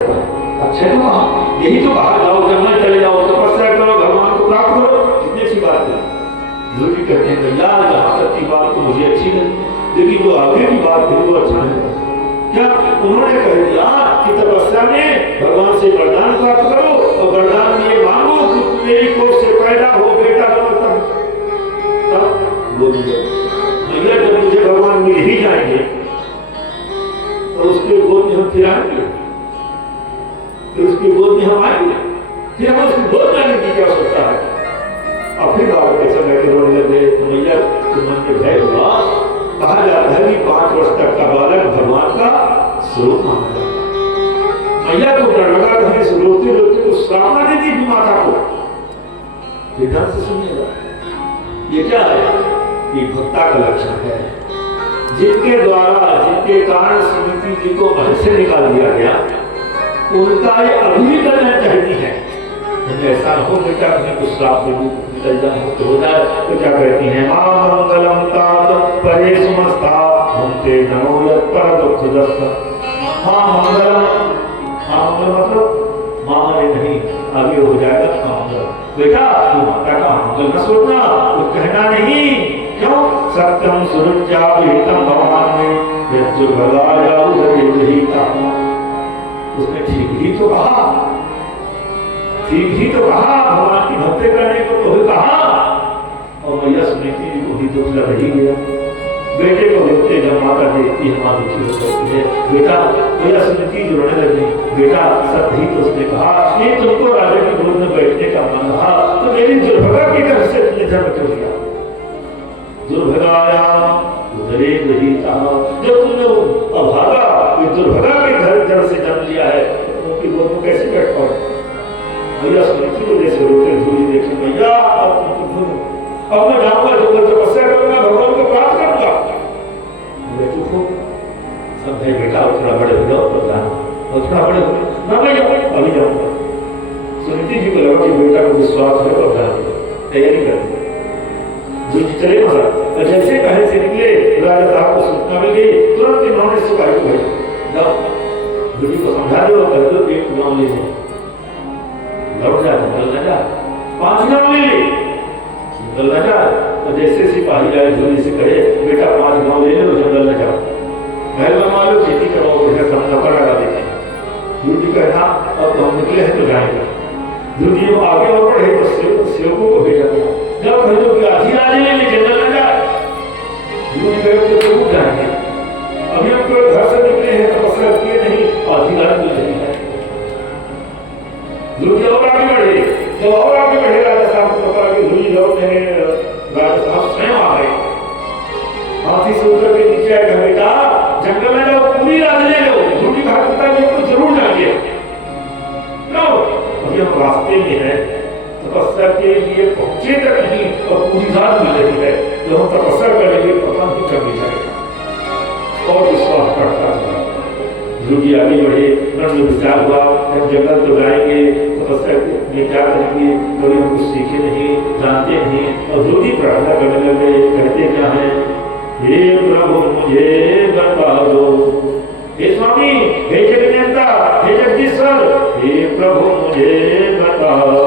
अच्छे तो कहा, यही तो कहा जाओ जंगल चले जाओ, तपस्या करो, भगवान को प्राप्त करो, कितनी अच्छी बात है। ध्रुव जी कहते हैं यार जहां तक की बात तो मुझे अच्छी लगी, लेकिन जो आगे की बात थी वो अच्छा नहीं। क्या उन्होंने कह दिया कि तपस्या में भगवान से वरदान प्राप्त करो और वरदान में ये मांगो कि मेरी कोख से पैदा हो बेटा तब बोली भैया जब मुझे भगवान मिल ही जाएंगे तो उसके गोद में हम फिर आएंगे, फिर उसकी गोद में हम आएंगे, फिर हम उसकी गोद में आने की क्या आवश्यकता है। और फिर बाबा के समय के रोने लगे भैया मन में भय हुआ। कहा जाता है कि 5 वर्ष तक का बालक भगवान का स्वरूप माना जाता है। मैया को डर लगा, कहीं रोते रोते तो श्राप दे दी अपनी माता को। ध्यान से सुनिएगा, ये क्या है? ये भक्ता का लक्षण है, जिनके द्वारा जिनके कारण स्मृति जी को महल से निकाल दिया गया उनका ये अभी भी करना चाहती है। ऐसा हो बेटा कहीं कुछ श्राप निकल जाए तो हो जाए तो क्या कहती हैं, मां मंगलम तात परे समस्ता हमते नमो यत् पर दुःखदस्त। मां मंगलम, मां मंगल मतलब मां ने नहीं, आगे हो जाएगा मां मंगल। बेटा तू माता का मंगल न सोचना, तो कहना नहीं। क्यों? सत्यम सुरुच्या विहितम भगवान में यज्जु भगाया उदरे गृहीता। उसने ठीक ही तो कहा, ठीक ही तो कहा, भगवान की भक्ति करने को तो ही कहा। और मैया स्मृति जी को ही दुख लग ही गया। बेटे को देखते जब माता देखती है मां दुखी हो जाती है। बेटा मैया स्मृति जी रोने लगी, बेटा सब ही तो उसने कहा ये तुमको राजा की गोद में बैठने का मन रहा तो मेरी दुर्भगा की तरफ से तुमने जन्म क्यों लिया? दुर्भगाया उदरे गृहीता, जो तुमने अभागा ये दुर्भगा के घर जन्म से जन्म लिया है, उनकी गोद में कैसे बैठ पाओ? मैया स्मृति को जैसे रोते धूली देखी, मैया अब मैं जाऊंगा जंगल तपस्या करूंगा, भगवान को प्राप्त करूंगा। मैं चुप हो सब भाई बेटा थोड़ा बड़े हो जाओ तो जाना, और थोड़ा बड़े हो ना मैं अभी जाऊंगा। स्मृति जी को लगा कि बेटा को विश्वास है और जाना तैयारी कर दी। जी चले महाराज, जैसे कहे से निकले राजा साहब को सूचना मिल गई, तुरंत इन्होंने सिपाही को भेजा, जाओ गुरु को समझा दो कर दो एक गाँव ले जाओ, लौट जा जंगल न जा। 5 गाँव ले ली जंगल न जा। तो जैसे सिपाही आए जोड़ी से कहे बेटा 5 गाँव ले लो जंगल न जाओ, महल बनवा लो, खेती करो, बेटा सब नौकर लगा देते हैं। गुरु जी कहना अब हम निकले हैं तो जाएंगे। गुरु जी आगे और बढ़े तो सेवकों को भेजा गया, जब कहो कि आधी राजी ले ली जंगल न जाए। गुरु जी कहे तो जरूर जाएंगे, अभी हम तो घर से निकले हैं तपस्या किए नहीं, आधी रात मिल रही है। गुरु जी और आगे बढ़े, जब और आगे बढ़े राजा साहब को पता कि गुरु जी लौट रहे, राजा साहब स्वयं आ गए, हाथी से उतर के नीचे आए, बेटा जंगल में जाओ पूरी रात ले लो। गुरु जी कहा तो जरूर जाएंगे। क्यों? अभी हम रास्ते में हैं, तपस्या के लिए पहुंचे तक नहीं और पूरी रात मिल रही है, जो हम तपस्या करेंगे पता नहीं कब मिल जाएगा। और विश्वास करता था। गुरु जी आगे बढ़े, मन में विचार हुआ हम जंगल तो जाएंगे, तपस्या में क्या करेंगे, कभी हम कुछ सीखे नहीं, जानते नहीं। और गुरु जी प्रार्थना करने लगे, कहते क्या है, हे प्रभु मुझे बता दो, हे स्वामी, हे जगन्नाथ, हे जगदीश्वर, हे प्रभु मुझे बता दो।